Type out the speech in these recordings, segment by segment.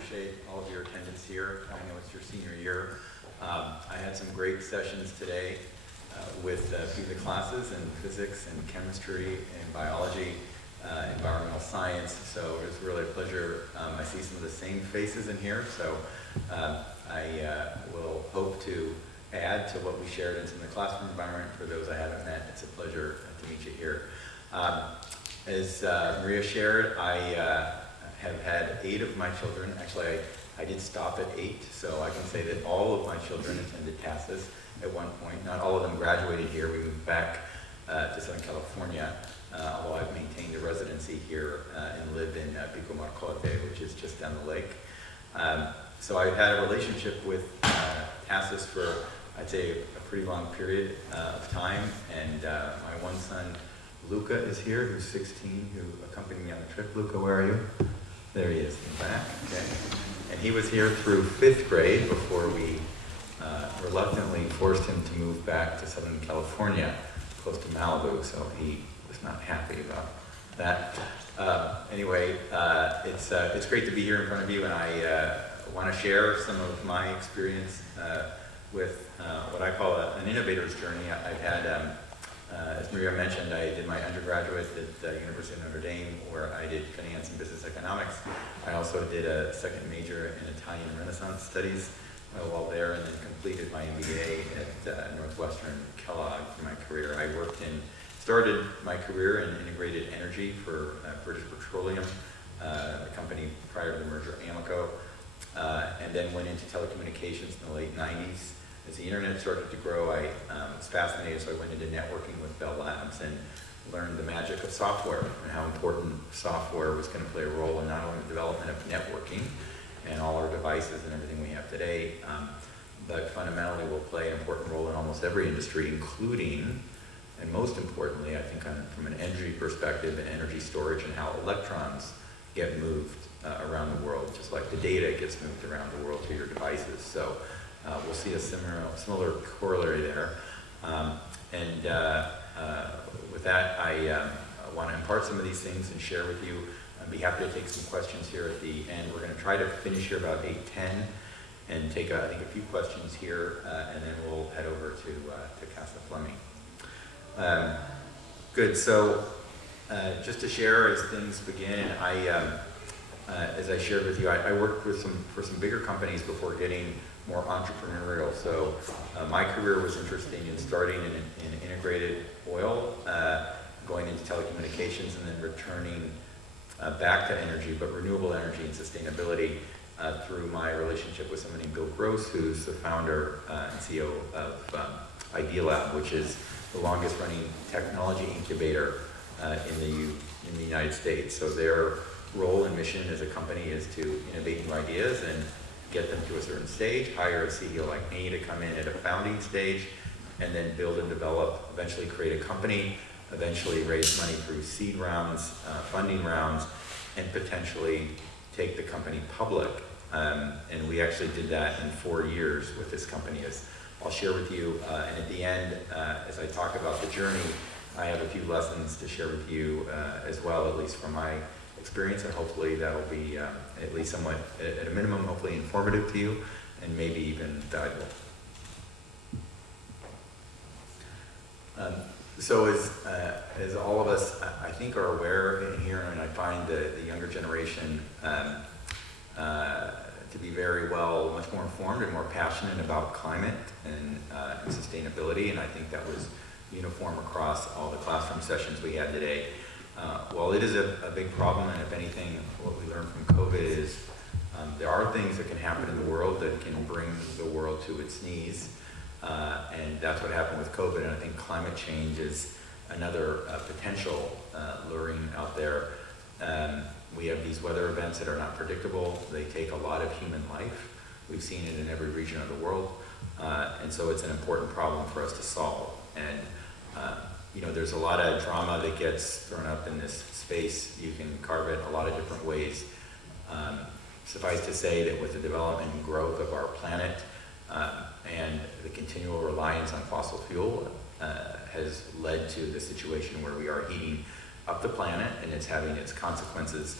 appreciate all of your attendance here. I know it's your senior year. I had some great sessions today with a few of the classes in physics and chemistry and biology, environmental science, so it was really a pleasure. I see some of the same faces in here, so I will hope to add to what we shared in some of the classroom environment. For those I haven't met, it's a pleasure to meet you here. As Maria shared, I have had 8 of my children. Actually, I did stop at 8, so I can say that all of my children attended TASIS at one point. Not all of them graduated here. We moved back to Southern California, although I've maintained a residency here and live in Pico Marcote, which is just down the lake. So I've had a relationship with TASIS for, I'd say, a pretty long period of time, and my one son, Luca, is here, who's 16, who accompanied me on the trip. Luca, where are you? There he is, in the back. Okay. And he was here through 5th grade before we reluctantly forced him to move back to Southern California, close to Malibu, so he was not happy about that. Anyway, it's great to be here in front of you, and I want to share some of my experience with what I call an innovator's journey. I've had, as Maria mentioned, I did my undergraduate at the University of Notre Dame, where I did finance and business economics. I also did a second major in Italian Renaissance studies while there, and then completed my MBA at Northwestern Kellogg for my career. I started my career in integrated energy for British Petroleum, a company prior to the merger, Amoco, and then went into telecommunications in the late 90s. As the internet started to grow, I was fascinated, so I went into networking with Bell Labs and learned the magic of software and how important software was going to play a role in not only the development of networking and all our devices and everything we have today, but fundamentally will play an important role in almost every industry, including, and most importantly, I think from an energy perspective and energy storage and how electrons get moved around the world, just like the data gets moved around the world to your devices. So we'll see a similar corollary there. With that, I want to impart some of these things and share with you. I'd be happy to take some questions here at the end. We're going to try to finish here about 8:10 and take, I think, a few questions here, and then we'll head over to Casa Fleming. Good. So just to share as things begin, as I shared with you, I worked for some bigger companies before getting more entrepreneurial. So my career was interesting in starting in integrated oil, going into telecommunications, and then returning back to energy, but renewable energy and sustainability through my relationship with someone named Bill Gross, who's the founder and CEO of Idealab, which is the longest running technology incubator in the United States. So their role and mission as a company is to innovate new ideas and get them to a certain stage, hire a CEO like me to come in at a founding stage, and then build and develop, eventually create a company, eventually raise money through seed rounds, funding rounds, and potentially take the company public. And we actually did that in 4 years with this company, as I'll share with you. And at the end, as I talk about the journey, I have a few lessons to share with you as well, at least from my experience, and hopefully that'll be at least somewhat, at a minimum, hopefully informative to you, and maybe even valuable. So as all of us, I think, are aware in here, and I find the younger generation to be very much more informed and more passionate about climate and sustainability, and I think that was uniform across all the classroom sessions we had today. While it is a big problem, and if anything, what we learned from COVID is there are things that can happen in the world that can bring the world to its knees, and that's what happened with COVID, and I think climate change is another potential luring out there. We have these weather events that are not predictable. They take a lot of human life. We've seen it in every region of the world, and so it's an important problem for us to solve. And there's a lot of drama that gets thrown up in this space. You can carve it a lot of different ways. Suffice to say that with the development and growth of our planet and the continual reliance on fossil fuel has led to the situation where we are heating up the planet, and it's having its consequences.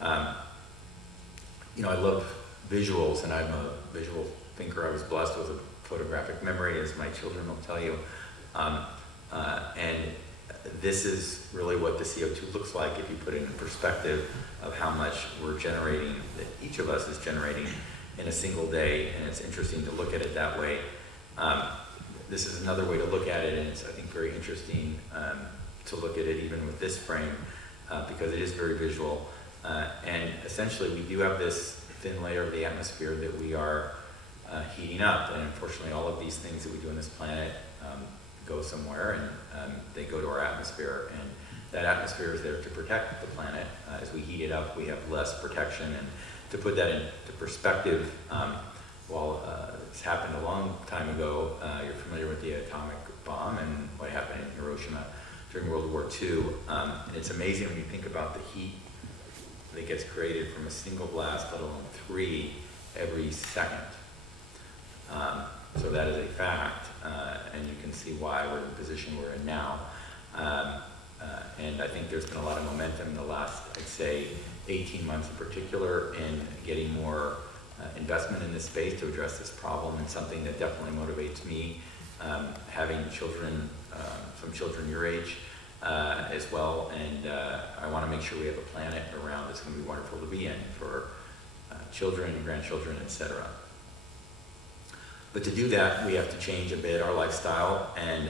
I love visuals, and I'm a visual thinker. I was blessed with a photographic memory, as my children will tell you. And this is really what the CO2 looks like if you put it in perspective of how much we're generating, that each of us is generating in a single day, and it's interesting to look at it that way. This is another way to look at it, and it's, I think, very interesting to look at it even with this frame, because it is very visual. And essentially, we do have this thin layer of the atmosphere that we are heating up, and unfortunately, all of these things that we do on this planet go somewhere, and they go to our atmosphere, and that atmosphere is there to protect the planet. As we heat it up, we have less protection, and to put that into perspective, while it's happened a long time ago, you're familiar with the atomic bomb and what happened in Hiroshima during World War II, and it's amazing when you think about the heat that gets created from a single blast, let alone 3 every second. So that is a fact, and you can see why we're in the position we're in now. And I think there's been a lot of momentum in the last, I'd say, 18 months in particular, in getting more investment in this space to address this problem, and something that definitely motivates me, having children, some children your age as well, and I want to make sure we have a planet around that's going to be wonderful to be in for children, grandchildren, etc. But to do that, we have to change a bit our lifestyle, and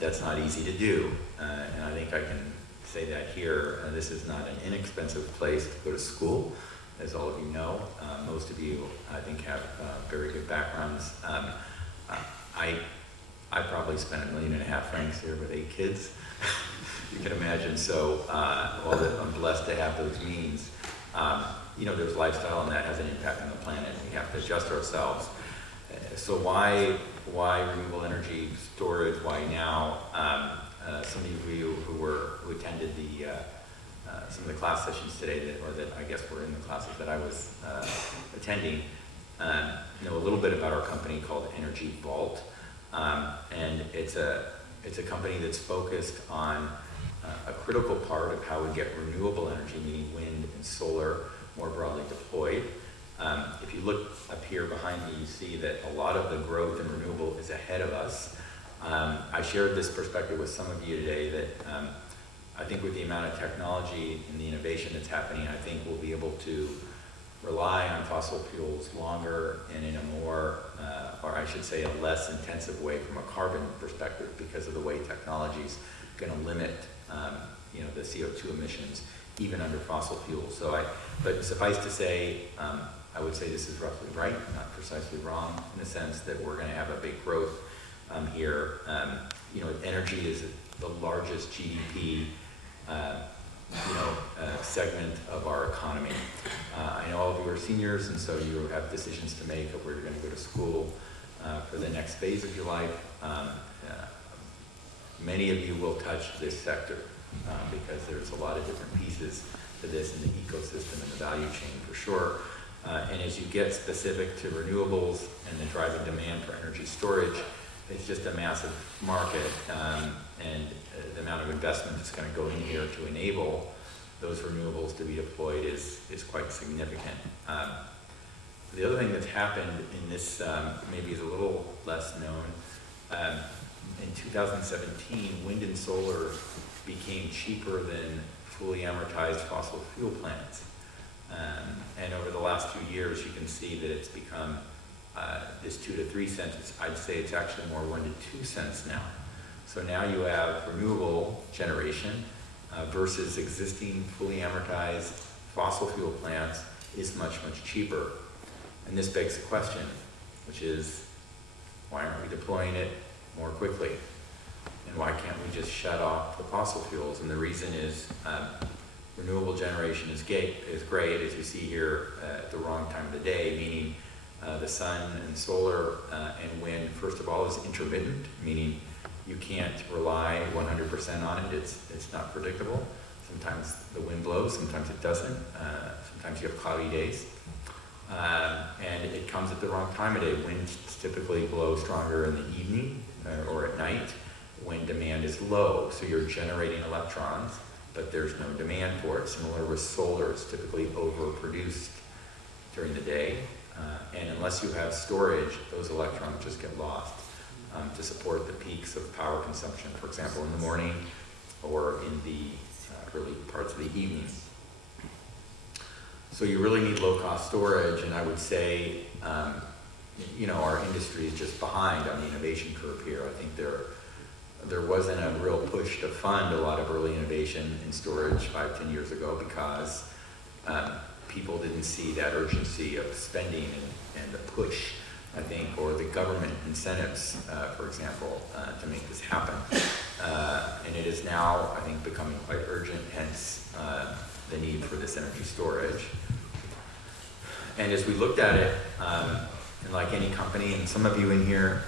that's not easy to do. And I think I can say that here. This is not an inexpensive place to go to school, as all of you know. Most of you, I think, have very good backgrounds. I probably spent $1.5 million francs here with 8 kids. You can imagine. So, while I'm blessed to have those means, you know, there's lifestyle, and that has an impact on the planet. We have to adjust ourselves. So why renewable energy storage? Why now? Some of you who attended some of the class sessions today, that I guess were in the classes that I was attending, know a little bit about our company called Energy Vault, and it's a company that's focused on a critical part of how we get renewable energy, meaning wind and solar, more broadly deployed. If you look up here behind me, you see that a lot of the growth in renewable is ahead of us. I shared this perspective with some of you today that I think with the amount of technology and the innovation that's happening, I think we'll be able to rely on fossil fuels longer and in a more, or I should say a less intensive way from a carbon perspective, because of the way technology is going to limit you know, the CO2 emissions even under fossil fuels. So but suffice to say, I would say this is roughly right, not precisely wrong, in the sense that we're going to have a big growth here. You know, energy is the largest GDP segment of our economy. I know all of you are seniors, and so you have decisions to make of where you're going to go to school for the next phase of your life. Many of you will touch this sector because there's a lot of different pieces to this in the ecosystem and the value chain for sure. And as you get specific to renewables and the driving demand for energy storage, it's just a massive market, and the amount of investment that's going to go in here to enable those renewables to be deployed is quite significant. The other thing that's happened in this maybe is a little less known. In 2017, wind and solar became cheaper than fully amortized fossil fuel plants. And over the last few years, you can see that it's become this 2 to 3 cents. I'd say it's actually more 1 to 2 cents now. So now you have renewable generation versus existing fully amortized fossil fuel plants is much, much cheaper. And this begs the question, which is, why aren't we deploying it more quickly? And why can't we just shut off the fossil fuels? And the reason is renewable generation is great, as you see here, at the wrong time of the day, meaning the sun and solar and wind, first of all, is intermittent, meaning you can't rely 100% on it. It's not predictable. Sometimes the wind blows, sometimes it doesn't. Sometimes you have cloudy days. And it comes at the wrong time of day. Winds typically blow stronger in the evening or at night when demand is low. So you're generating electrons, but there's no demand for it. Similar with solar, it's typically overproduced during the day. And unless you have storage, those electrons just get lost to support the peaks of power consumption, for example, in the morning or in the early parts of the evening. So you really need low-cost storage, and I would say, our industry is just behind on the innovation curve here. I think there wasn't a real push to fund a lot of early innovation in storage 5-10 years ago because people didn't see that urgency of spending and the push, I think, or the government incentives, for example, to make this happen. And it is now, I think, becoming quite urgent, hence the need for this energy storage. And as we looked at it, and like any company, and some of you in here,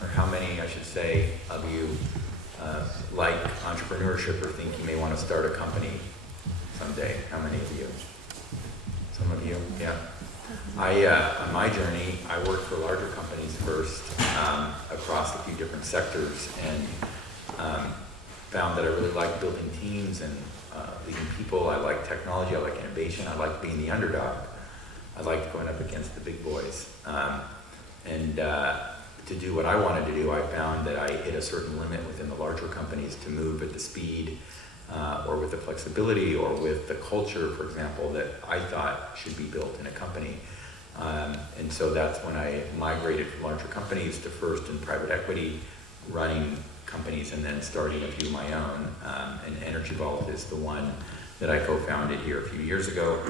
or how many, I should say, of you like entrepreneurship or think you may want to start a company someday? How many of you? Some of you, yeah. On my journey, I worked for larger companies first, across a few different sectors, and found that I really liked building teams and leading people. I like technology, I like innovation, I like being the underdog. I liked going up against the big boys. And to do what I wanted to do, I found that I hit a certain limit within the larger companies to move at the speed or with the flexibility or with the culture, for example, that I thought should be built in a company. And so that's when I migrated from larger companies to first in private equity, running companies and then starting a few of my own. And Energy Vault is the one that I co-founded here a few years ago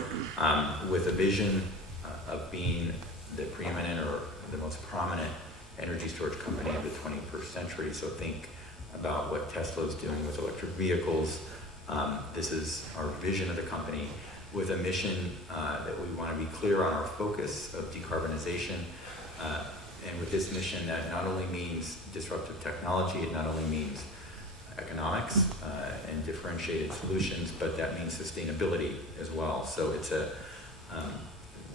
with a vision of being the preeminent or the most prominent energy storage company of the 21st century. So think about what Tesla's doing with electric vehicles. This is our vision of the company with a mission that we want to be clear on our focus of decarbonization. And with this mission that not only means disruptive technology, it not only means economics and differentiated solutions, but that means sustainability as well. So it's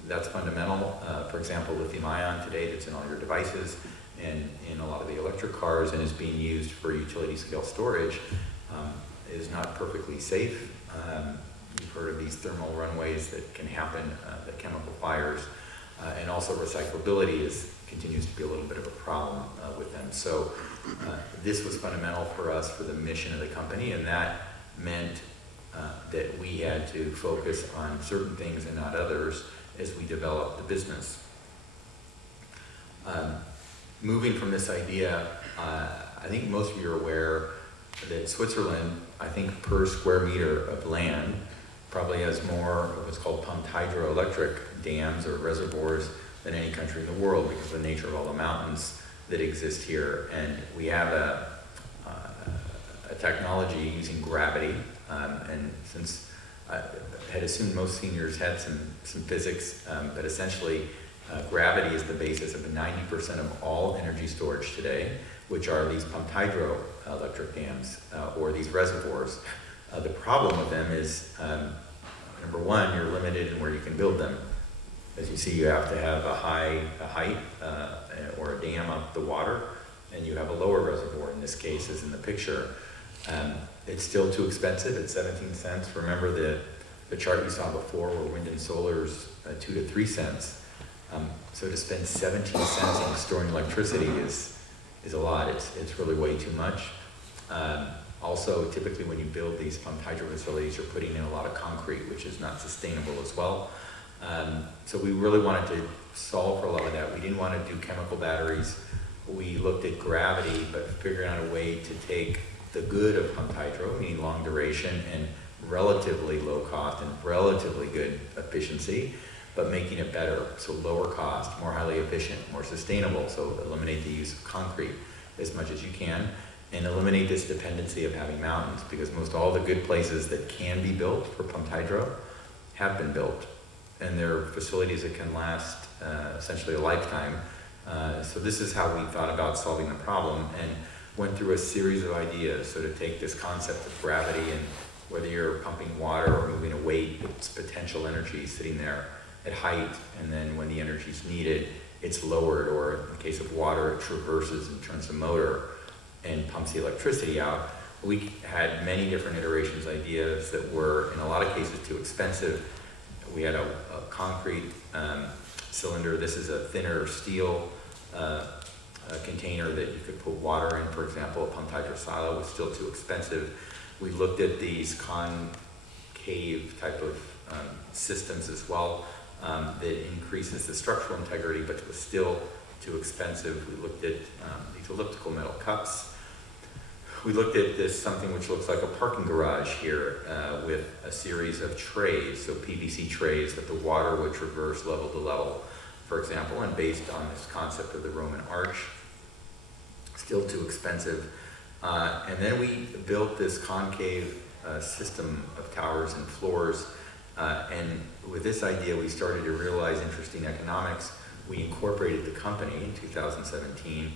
that's fundamental. For example, lithium-ion today that's in all your devices and in a lot of the electric cars and is being used for utility scale storage is not perfectly safe. You've heard of these thermal runways that can happen, the chemical fires, and also recyclability continues to be a little bit of a problem with them. So this was fundamental for us for the mission of the company, and that meant that we had to focus on certain things and not others as we developed the business. Moving from this idea, I think most of you are aware that Switzerland, I think per square meter of land, probably has more of what's called pumped hydroelectric dams or reservoirs than any country in the world because of the nature of all the mountains that exist here. And we have a technology using gravity, and since I had assumed most seniors had some physics, but essentially gravity is the basis of 90% of all energy storage today, which are these pumped hydroelectric dams or these reservoirs. The problem with them is, number one, you're limited in where you can build them. As you see, you have to have a height or a dam up the water, and you have a lower reservoir in this case, as in the picture. It's still too expensive at 17 cents. Remember the chart you saw before where wind and solar is 2 to 3 cents. So to spend 17 cents on storing electricity is a lot. It's really way too much. Also, typically when you build these pumped hydro facilities, you're putting in a lot of concrete, which is not sustainable as well. So we really wanted to solve for a lot of that. We didn't want to do chemical batteries. We looked at gravity, but figuring out a way to take the good of pumped hydro, meaning long duration and relatively low cost and relatively good efficiency, but making it better. So lower cost, more highly efficient, more sustainable. So eliminate the use of concrete as much as you can and eliminate this dependency of having mountains, because most all the good places that can be built for pumped hydro have been built. And they're facilities that can last essentially a lifetime. So this is how we thought about solving the problem and went through a series of ideas. So to take this concept of gravity and whether you're pumping water or moving a weight, it's potential energy sitting there at height, and then when the energy is needed, it's lowered, or in the case of water, it traverses and turns the motor and pumps the electricity out. We had many different iterations, ideas that were, in a lot of cases, too expensive. we had a concrete cylinder. This is a thinner steel container that you could put water in. For example, a pumped hydro silo was still too expensive. We looked at these concave type of systems as well that increases the structural integrity, but it was still too expensive. We looked at these elliptical metal cups. We looked at this, something which looks like a parking garage here with a series of trays, so PVC trays that the water would traverse level to level, for example, and based on this concept of the Roman arch, still too expensive. And then we built this concave system of towers and floors, and with this idea we started to realize interesting economics. We incorporated the company in 2017,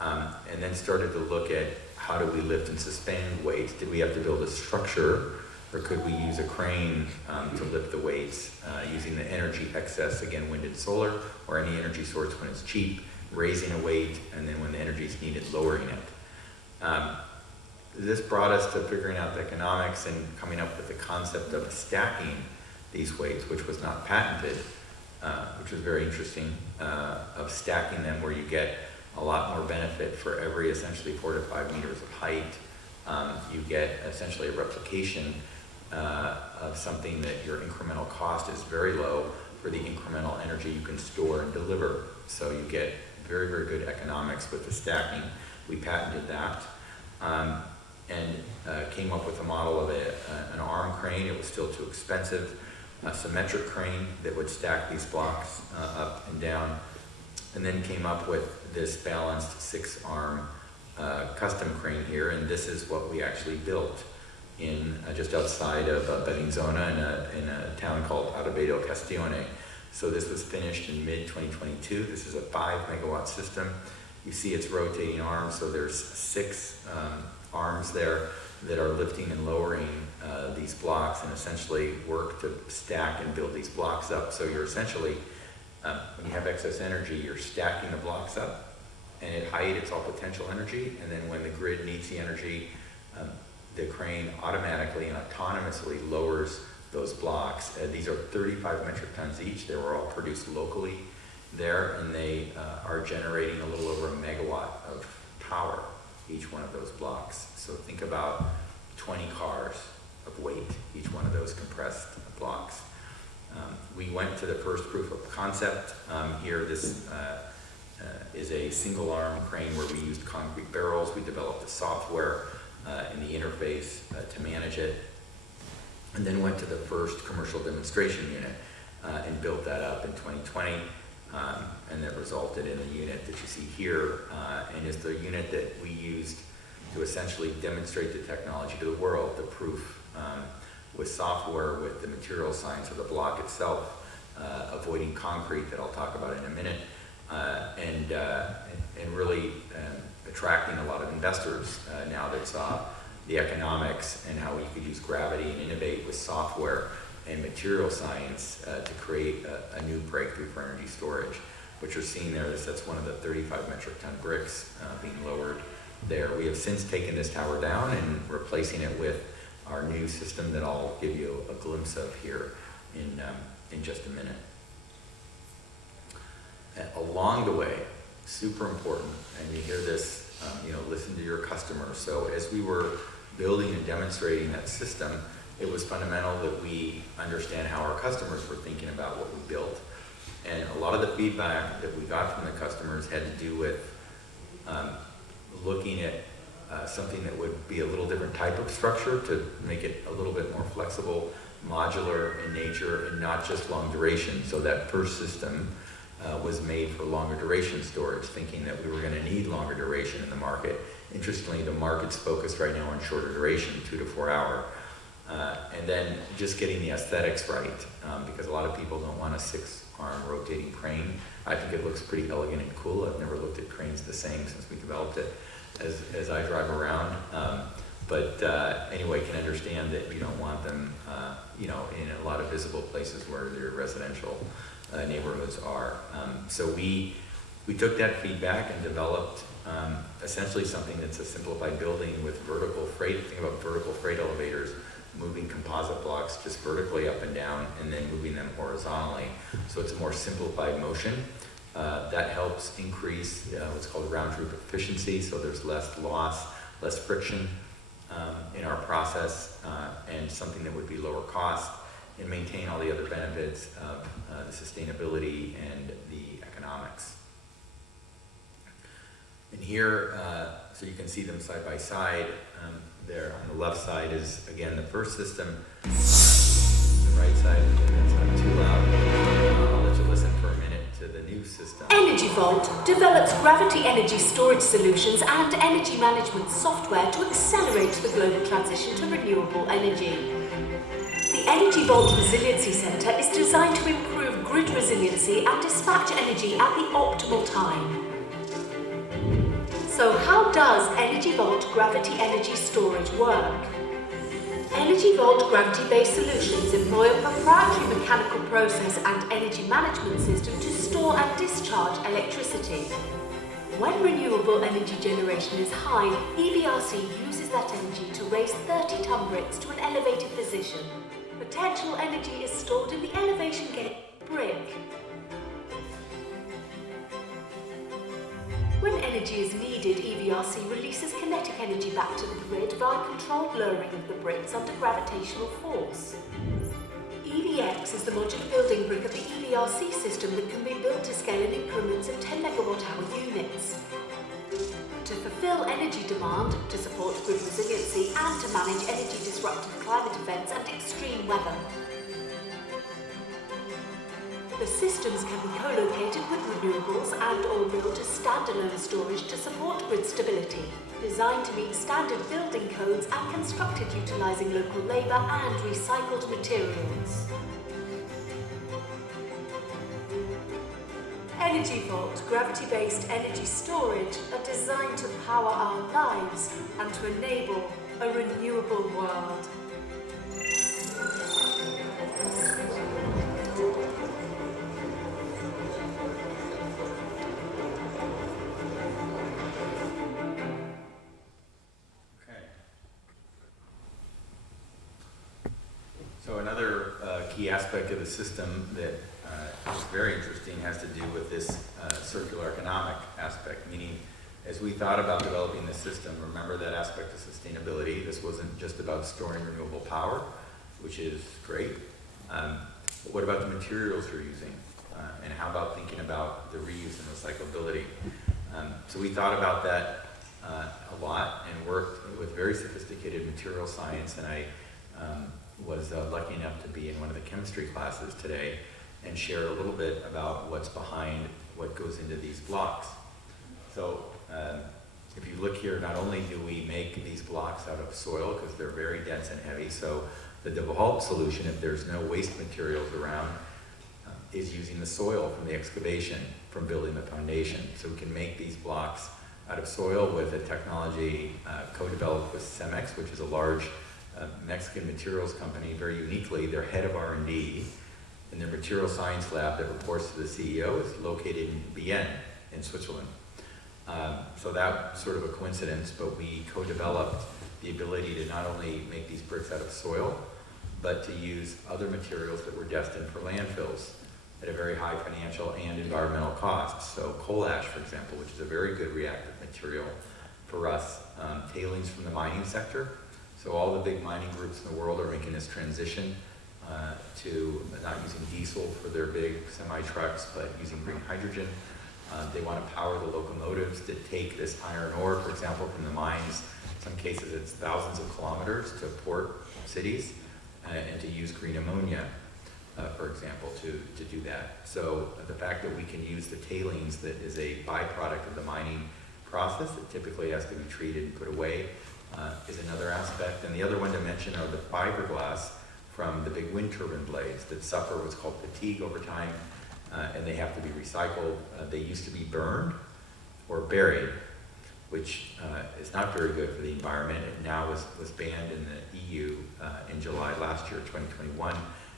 and then started to look at how do we lift and suspend weights. Did we have to build a structure, or could we use a crane to lift the weights using the energy excess, again, wind and solar, or any energy source when it's cheap, raising a weight, and then when the energy is needed, lowering it. This brought us to figuring out the economics and coming up with the concept of stacking these weights, which was not patented, which was very interesting, of stacking them where you get a lot more benefit for every essentially 4 to 5 meters of height. You get essentially a replication of something that your incremental cost is very low for the incremental energy you can store and deliver. So you get very, very good economics with the stacking. We patented that and came up with a model of an arm crane. It was still too expensive. A symmetric crane that would stack these blocks up and down, and then came up with this balanced 6-arm custom crane here, and this is what we actually built in just outside of Bellinzona in a town called Arbedo Castione. So this was finished in mid-2022. This is a 5-megawatt system. You see its rotating arms, so there's 6 arms there that are lifting and lowering these blocks and essentially work to stack and build these blocks up. So you're essentially, when you have excess energy, you're stacking the blocks up, and at height it's all potential energy, and then when the grid needs the energy, the crane automatically and autonomously lowers those blocks. These are 35 metric tons each. They were all produced locally there, and they are generating a little over 1 megawatt of power, each one of those blocks. So think about 20 cars of weight, each one of those compressed blocks. We went to the first proof of concept. Here, this is a single arm crane where we used concrete barrels. We developed the software and the interface to manage it, and then went to the first commercial demonstration unit and built that up in 2020, and that resulted in the unit that you see here, and is the unit that we used to essentially demonstrate the technology to the world, the proof with software, with the material science of the block itself, avoiding concrete that I'll talk about in a minute, and really attracting a lot of investors now that saw the economics and how we could use gravity and innovate with software and material science to create a new breakthrough for energy storage. What you're seeing there is that's one of the 35 metric ton bricks being lowered there. We have since taken this tower down and replacing it with our new system that I'll give you a glimpse of here in just a minute. Along the way, super important, and you hear this, listen to your customers. So as we were building and demonstrating that system, it was fundamental that we understand how our customers were thinking about what we built. And a lot of the feedback that we got from the customers had to do with looking at something that would be a little different type of structure to make it a little bit more flexible, modular in nature, and not just long duration. So that first system was made for longer duration storage, thinking that we were going to need longer duration in the market. Interestingly, the market's focused right now on shorter duration, 2 to 4 hour. And then just getting the aesthetics right, because a lot of people don't want a 6-arm rotating crane. I think it looks pretty elegant and cool. I've never looked at cranes the same since we developed it as I drive around. But anyway, can understand that you don't want them in a lot of visible places where their residential neighborhoods are. So we took that feedback and developed essentially something that's a simplified building with vertical freight. Think about vertical freight elevators moving composite blocks just vertically up and down and then moving them horizontally. So it's a more simplified motion. That helps increase what's called round trip efficiency, so there's less loss, less friction in our process, and something that would be lower cost, and maintain all the other benefits of the sustainability and the economics. And here, so you can see them side by side. There on the left side is, again, the first system. The right side, that's not too loud. I'll let you listen for a minute to the new system. Energy Vault develops gravity energy storage solutions and energy management software to accelerate the global transition to renewable energy. The Energy Vault Resiliency Centre is designed to improve grid resiliency and dispatch energy at the optimal time. So how does Energy Vault Gravity Energy Storage work? Energy Vault gravity-based solutions employ a proprietary mechanical process and energy management system to store and discharge electricity. When renewable energy generation is high, EVRC uses that energy to raise 30-ton bricks to an elevated position. Potential energy is stored in the elevation gate brick. When energy is needed, EVRC releases kinetic energy back to the grid via controlled lowering of the bricks under gravitational force. EVX is the modular building brick of the EVRC system that can be built to scale in increments of 10 megawatt-hour units. To fulfill energy demand, to support grid resiliency, and to manage energy-disruptive climate events and extreme weather. The systems can be co-located with renewables and or built as standalone storage to support grid stability, designed to meet standard building codes and constructed utilising local labour and recycled materials. Energy Vault gravity-based energy storage are designed to power our lives and to enable a renewable world. So another key aspect of the system that is very interesting has to do with this circular economic aspect, meaning as we thought about developing the system, remember that aspect of sustainability. This wasn't just about storing renewable power, which is great. But what about the materials you're using? And how about thinking about the reuse and recyclability? So we thought about that a lot and worked with very sophisticated material science, and I was lucky enough to be in one of the chemistry classes today and share a little bit about what's behind what goes into these blocks. So if you look here, not only do we make these blocks out of soil because they're very dense and heavy, so the default solution, if there's no waste materials around, is using the soil from the excavation from building the foundation. So we can make these blocks out of soil with a technology co-developed with Cemex, which is a large Mexican materials company. Very uniquely, their head of R&D in their material science lab that reports to the CEO is located in Bienne in Switzerland. So that's sort of a coincidence, but we co-developed the ability to not only make these bricks out of soil, but to use other materials that were destined for landfills at a very high financial and environmental cost. So coal ash, for example, which is a very good reactive material for us, tailings from the mining sector. So all the big mining groups in the world are making this transition to not using diesel for their big semi-trucks, but using green hydrogen. They want to power the locomotives that take this iron ore, for example, from the mines. In some cases, it's thousands of kilometers to port cities, and to use green ammonia, for example, to do that. So the fact that we can use the tailings that is a byproduct of the mining process that typically has to be treated and put away is another aspect. And the other one to mention are the fiberglass from the big wind turbine blades that suffer what's called fatigue over time, and they have to be recycled. They used to be burned or buried, which is not very good for the environment. It now was banned in the EU in July last year, 2021,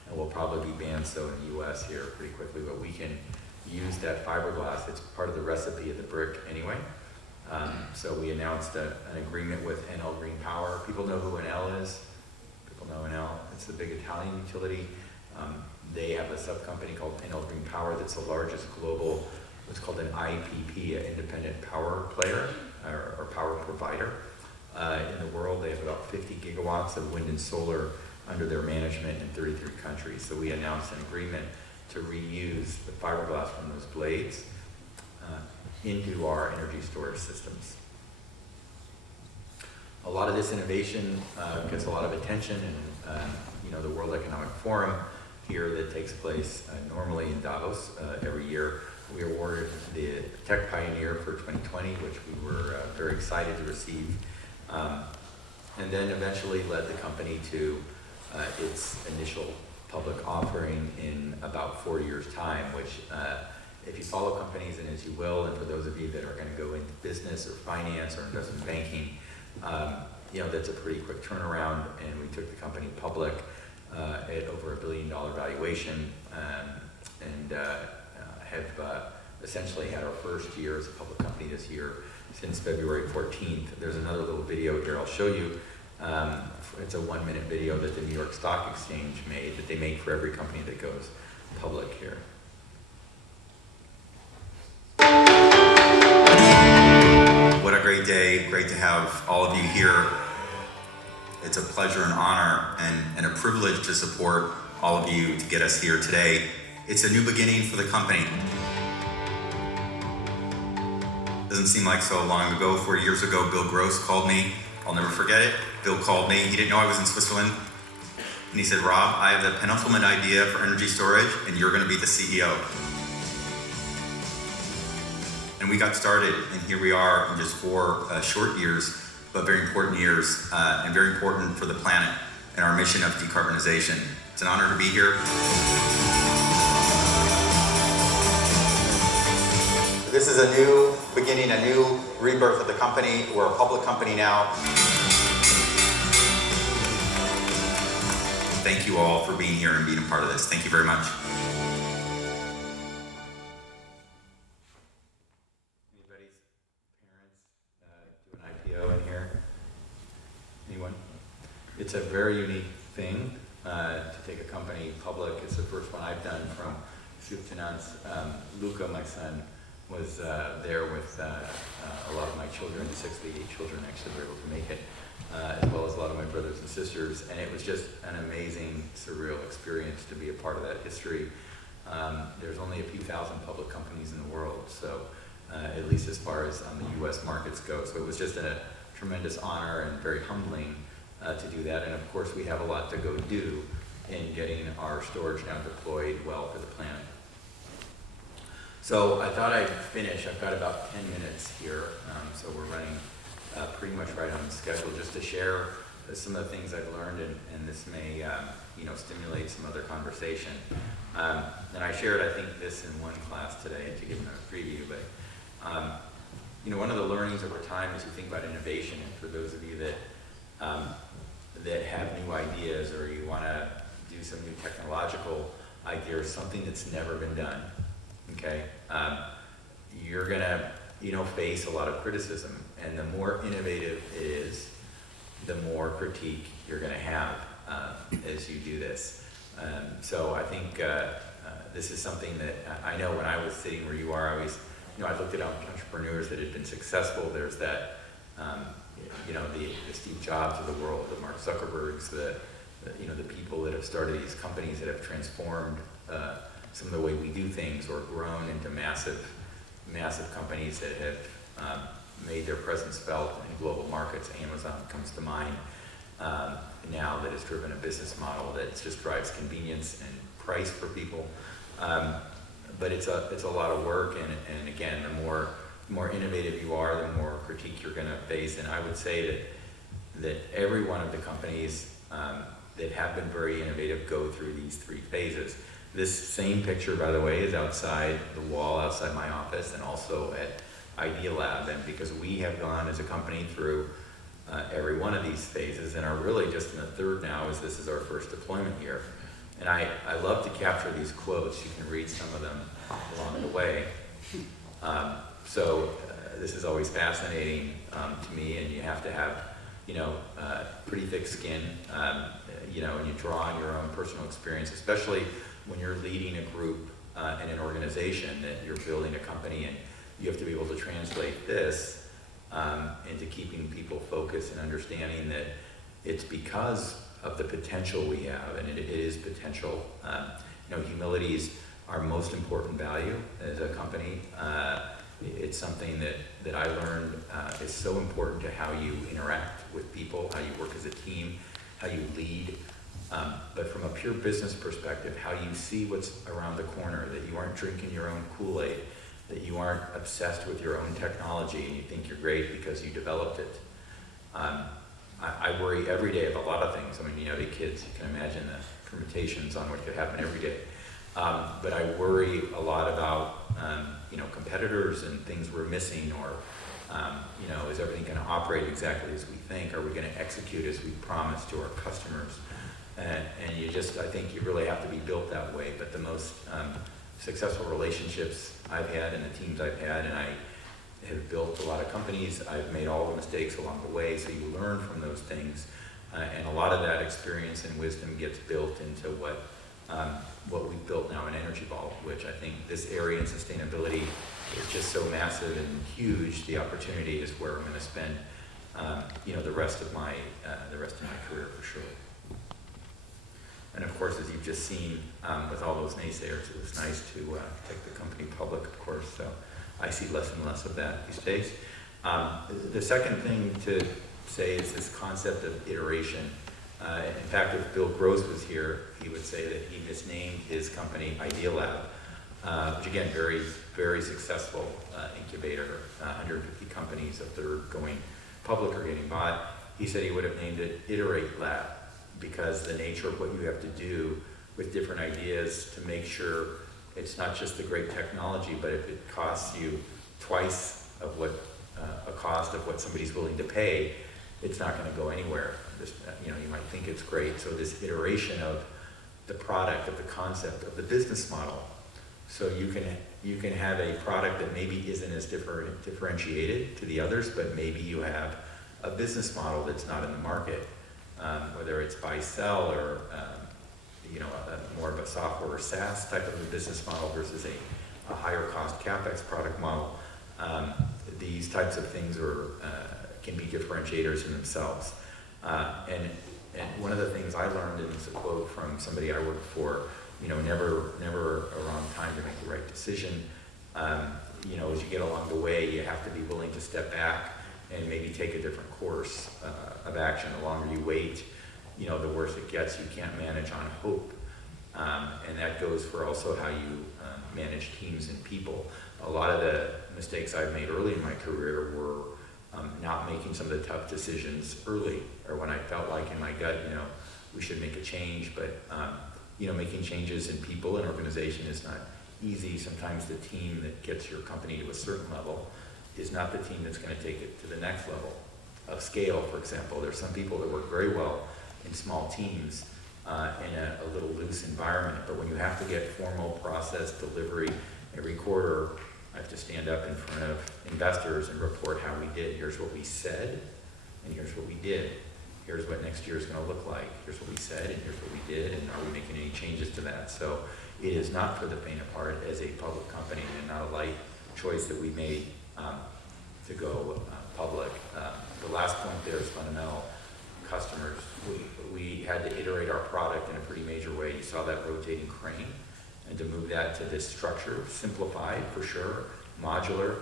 and will probably be banned so in the US here pretty quickly, but we can use that fiberglass. It's part of the recipe of the brick anyway. So we announced an agreement with NL Green Power. People know who NL is? People people know Enel. It's the big Italian utility. They have a sub-company called Enel Green Power that's the largest global, what's called an IPP, an independent power player or power provider. In the world, they have about 50 gigawatts of wind and solar under their management in 33 countries. So we announced an agreement to reuse the fiberglass from those blades into our energy storage systems. A lot of this innovation gets a lot of attention in the World Economic Forum here that takes place normally in Davos every year. We awarded the Tech Pioneer for 2020, which we were very excited to receive, and then eventually led the company to its initial public offering in about 4 years' time, which if you follow companies, and as you will, and for those of you that are going to go into business or finance or investment banking, that's a pretty quick turnaround, and we took the company public at over $1 billion valuation, and have essentially had our first year as a public company this year since February 14th. There's another little video here I'll show you. It's a 1-minute video that the New York Stock Exchange made, that they make for every company that goes public here. What a great day. Great to have all of you here. It's a pleasure and honor and a privilege to support all of you to get us here today. It's a new beginning for the company. Doesn't seem like so long ago. 4 years ago, Bill Gross called me. I'll never forget it. Bill called me. He didn't know I was in Switzerland. And he said, Rob, I have the penultimate idea for energy storage, and you're going to be the CEO. And we got started, and here we are in just 4 short years, but very important years, and very important for the planet and our mission of decarbonization. It's an honor to be here. This is a new beginning, a new rebirth of the company. We're a public company now. Thank you all for being here and being a part of this. Thank you very much. Anybody's parents do an IPO in here? Anyone? It's a very unique thing to take a company public. It's the first one I've done from soup to nuts. Luca, my son, was there with a lot of my children, 6 of the 8 children actually were able to make it, as well as a lot of my brothers and sisters, and it was just an amazing, surreal experience to be a part of that history. There's only a few thousand public companies in the world, so at least as far as the US markets go, so it was just a tremendous honor and very humbling to do that, and of course we have a lot to go do in getting our storage now deployed well for the planet. So I thought I'd finish. I've got about 10 minutes here, so we're running pretty much right on schedule, just to share some of the things I've learned, and this may stimulate some other conversation. And I shared, I think, this in one class today to give them a preview, but one of the learnings over time as you think about innovation, and for those of you that have new ideas, or you want to do some new technological ideas, something that's never been done, okay, you're gonna face a lot of criticism, and the more innovative it is, the more critique you're gonna have as you do this. So I think this is something that I know when I was sitting where you are, I looked at entrepreneurs that had been successful. There's that the Steve Jobs of the world, the Mark Zuckerbergs, the people that have started these companies that have transformed some of the way we do things, or grown into massive companies that have made their presence felt in global markets. Amazon comes to mind now, that has driven a business model that just drives convenience and price for people. But it's a lot of work, and again, the more innovative you are, the more critique you're going to face. And I would say that every one of the companies that have been very innovative go through these 3 phases. This same picture, by the way, is outside the wall, outside my office, and also at Idea Lab. And because we have gone as a company through every one of these phases, and are really just in the 3rd now, as this is our first deployment year. And I love to capture these quotes. You can read some of them along the way. So this is always fascinating to me, and you have to have pretty thick skin. and you draw on your own personal experience, especially when you're leading a group in an organization, that you're building a company, and you have to be able to translate this into keeping people focused and understanding that it's because of the potential we have, and it is potential. Humility is our most important value as a company. It's something that I learned is so important to how you interact with people, how you work as a team, how you lead. But from a pure business perspective, how you see what's around the corner, that you aren't drinking your own Kool-Aid, that you aren't obsessed with your own technology and you think you're great because you developed it. I worry every day of a lot of things. I mean, the kids, you can imagine the permutations on what could happen every day. But I worry a lot about, competitors and things we're missing, or, is everything going to operate exactly as we think? Are we going to execute as we promised to our customers? And I think you really have to be built that way. But the most successful relationships I've had and the teams I've had, and I have built a lot of companies, I've made all the mistakes along the way, so you learn from those things. And a lot of that experience and wisdom gets built into what we've built now in Energy Vault, which I think this area in sustainability is just so massive and huge. The opportunity is where I'm going to spend, the rest of my career for sure. And of course, as you've just seen with all those naysayers, it was nice to take the company public, of course. So I see less and less of that these days. The second thing to say is this concept of iteration. In fact, if Bill Gross was here, he would say that he misnamed his company Idea Lab, which again, very, very successful incubator, 150 companies. If they're going public or getting bought, he said he would have named it Iterate Lab, because the nature of what you have to do with different ideas to make sure it's not just the great technology, but if it costs you twice of what a cost of what somebody's willing to pay, it's not going to go anywhere. You might think it's great. So this iteration of the product, of the concept, of the business model. So you can have a product that maybe isn't as differentiated to the others, but maybe you have a business model that's not in the market, whether it's buy sell or more of a software or SaaS type of a business model versus a higher cost CapEx product model. These types of things can be differentiators in themselves. And one of the things I learned, and it's a quote from somebody I worked for, never a wrong time to make the right decision. As you get along the way, you have to be willing to step back and maybe take a different course of action. The longer you wait, the worse it gets. You can't manage on hope. And that goes for also how you manage teams and people. A lot of the mistakes I've made early in my career were not making some of the tough decisions early, or when I felt like in my gut, we should make a change. But, making changes in people and organization is not easy. Sometimes the team that gets your company to a certain level is not the team that's going to take it to the next level of scale. For example, there's some people that work very well in small teams in a little loose environment, but when you have to get formal process delivery every quarter, I have to stand up in front of investors and report how we did. Here's what we said, and here's what we did. Here's what next year is going to look like. Here's what we said, and here's what we did, and are we making any changes to that? So it is not for the faint of heart as a public company, and not a light choice that we made to go public. The last point there is fundamental. Customers, we had to iterate our product in a pretty major way. You saw that rotating crane, and to move that to this structure, simplified for sure, modular,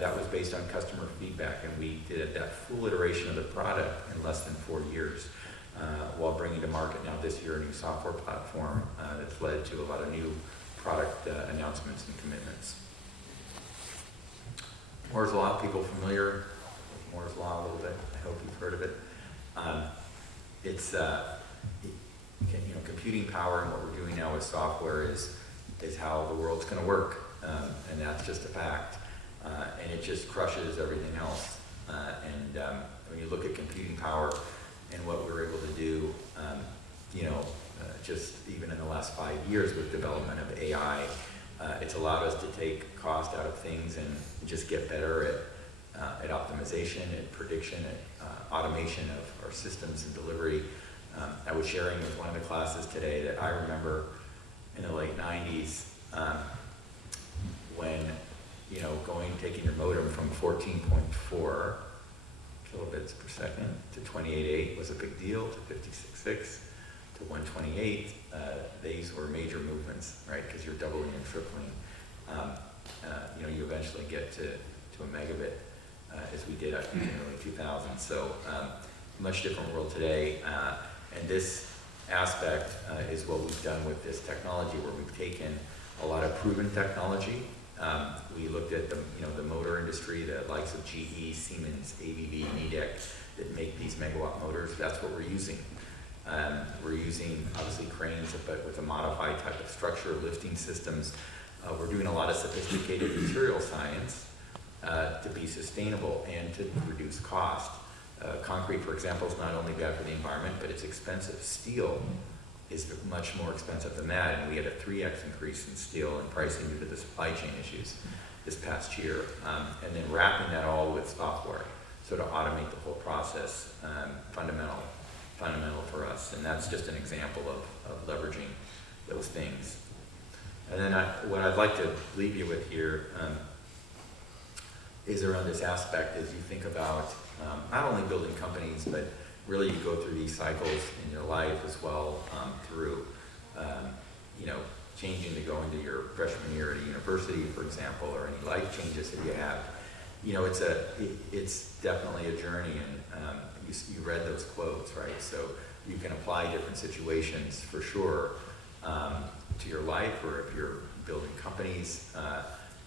that was based on customer feedback, and we did that full iteration of the product in less than 4 years, while bringing to market now this year a new software platform that's led to a lot of new product announcements and commitments. Moore's Law, people familiar with Moore's Law a little bit? I hope you've heard of it. It's computing power, and what we're doing now with software is how the world's going to work, and that's just a fact. And it just crushes everything else. And when you look at computing power and what we're able to do, just even in the last 5 years with development of AI, it's allowed us to take cost out of things and just get better at optimization, at prediction, at automation of our systems and delivery. I was sharing with one of the classes today that I remember in the late 90s when, taking your modem from 14.4 kilobits per second to 28.8 was a big deal, to 56.6 to 128. These were major movements, right? Because you're doubling and tripling. You eventually get to a megabit, as we did, I think, in the early 2000s. So much different world today. And this aspect is what we've done with this technology, where we've taken a lot of proven technology. We looked at the motor industry, the likes of GE, Siemens, ABB, Nidec, that make these megawatt motors. That's what we're using. We're using, obviously, cranes, but with a modified type of structure, lifting systems. We're doing a lot of sophisticated material science to be sustainable and to reduce cost. Concrete, for example, is not only bad for the environment, but it's expensive. Steel is much more expensive than that, and we had a 3x increase in steel and pricing due to the supply chain issues this past year. And then wrapping that all with software, so to automate the whole process, fundamental for us. And that's just an example of leveraging those things. And then what I'd like to leave you with here is around this aspect as you think about not only building companies, but really you go through these cycles in your life as well, through changing to go into your freshman year at a university, for example, or any life changes that you have. It's definitely a journey, and you read those quotes, right? So you can apply different situations for sure to your life, or if you're building companies,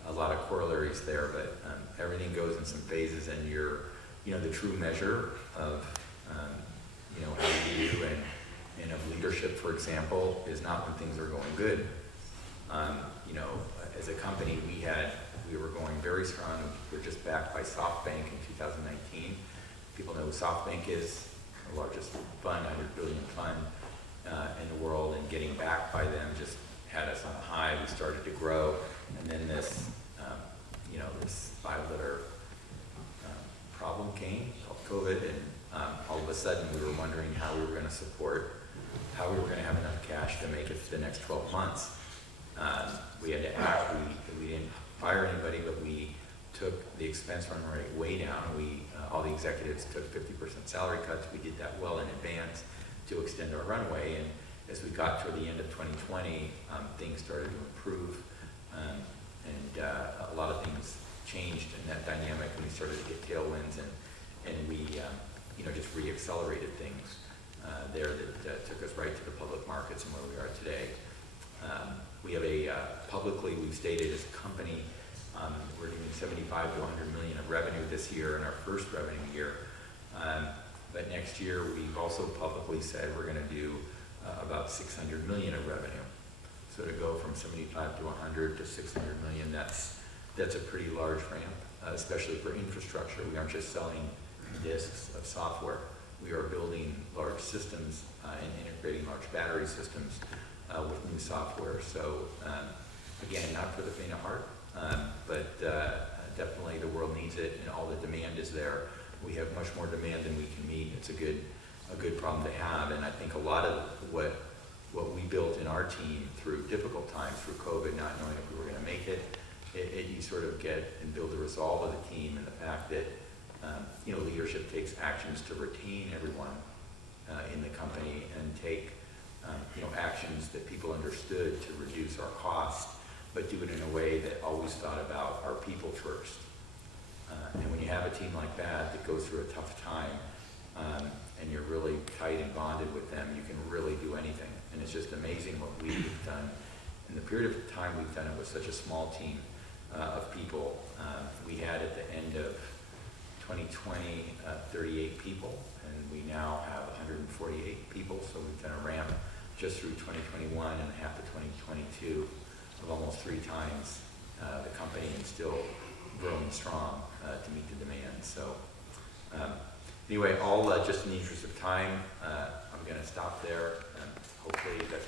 a lot of corollaries there, but everything goes in some phases, and you're, the true measure of, how you do and of leadership, for example, is not when things are going good. As a company, we were going very strong. We were just backed by SoftBank in 2019. People know who SoftBank is, the largest fund, $100 billion fund in the world, and getting backed by them just had us on a high. We started to grow, and then this, this five-letter problem came called COVID, and all of a sudden we were wondering how we were going to have enough cash to make it for the next 12 months. We had to act. We didn't fire anybody, but we took the expense run rate way down. All the executives took 50% salary cuts. We did that well in advance to extend our runway. And as we got toward the end of 2020, things started to improve, and a lot of things changed in that dynamic, and we started to get tailwinds, and we just re-accelerated things there that took us right to the public markets and where we are today. We have publicly, we've stated as a company, we're doing 75 to 100 million of revenue this year in our first revenue year. But next year, we've also publicly said we're going to do about 600 million of revenue. So to go from 75 to 100 to 600 million, that's a pretty large ramp, especially for infrastructure. We aren't just selling disks of software. We are building large systems and integrating large battery systems with new software. So again, not for the faint of heart, but definitely the world needs it, and all the demand is there. We have much more demand than we can meet. It's a good problem to have, and I think a lot of what we built in our team through difficult times, through COVID, not knowing if we were going to make it, you sort of get and build the resolve of the team, and the fact that leadership takes actions to retain everyone in the company, and take actions that people understood to reduce our costs, but do it in a way that always thought about our people first. And when you have a team like that goes through a tough time, and you're really tight and bonded with them, you can really do anything. And it's just amazing what we've done. In the period of time we've done it with such a small team of people, we had at the end of 2020 38 people, and we now have 148 people. So we've done a ramp just through 2021 and half of 2022 of almost 3 times the company, and still growing strong to meet the demand. So anyway, all just in the interest of time, I'm going to stop there, and hopefully that's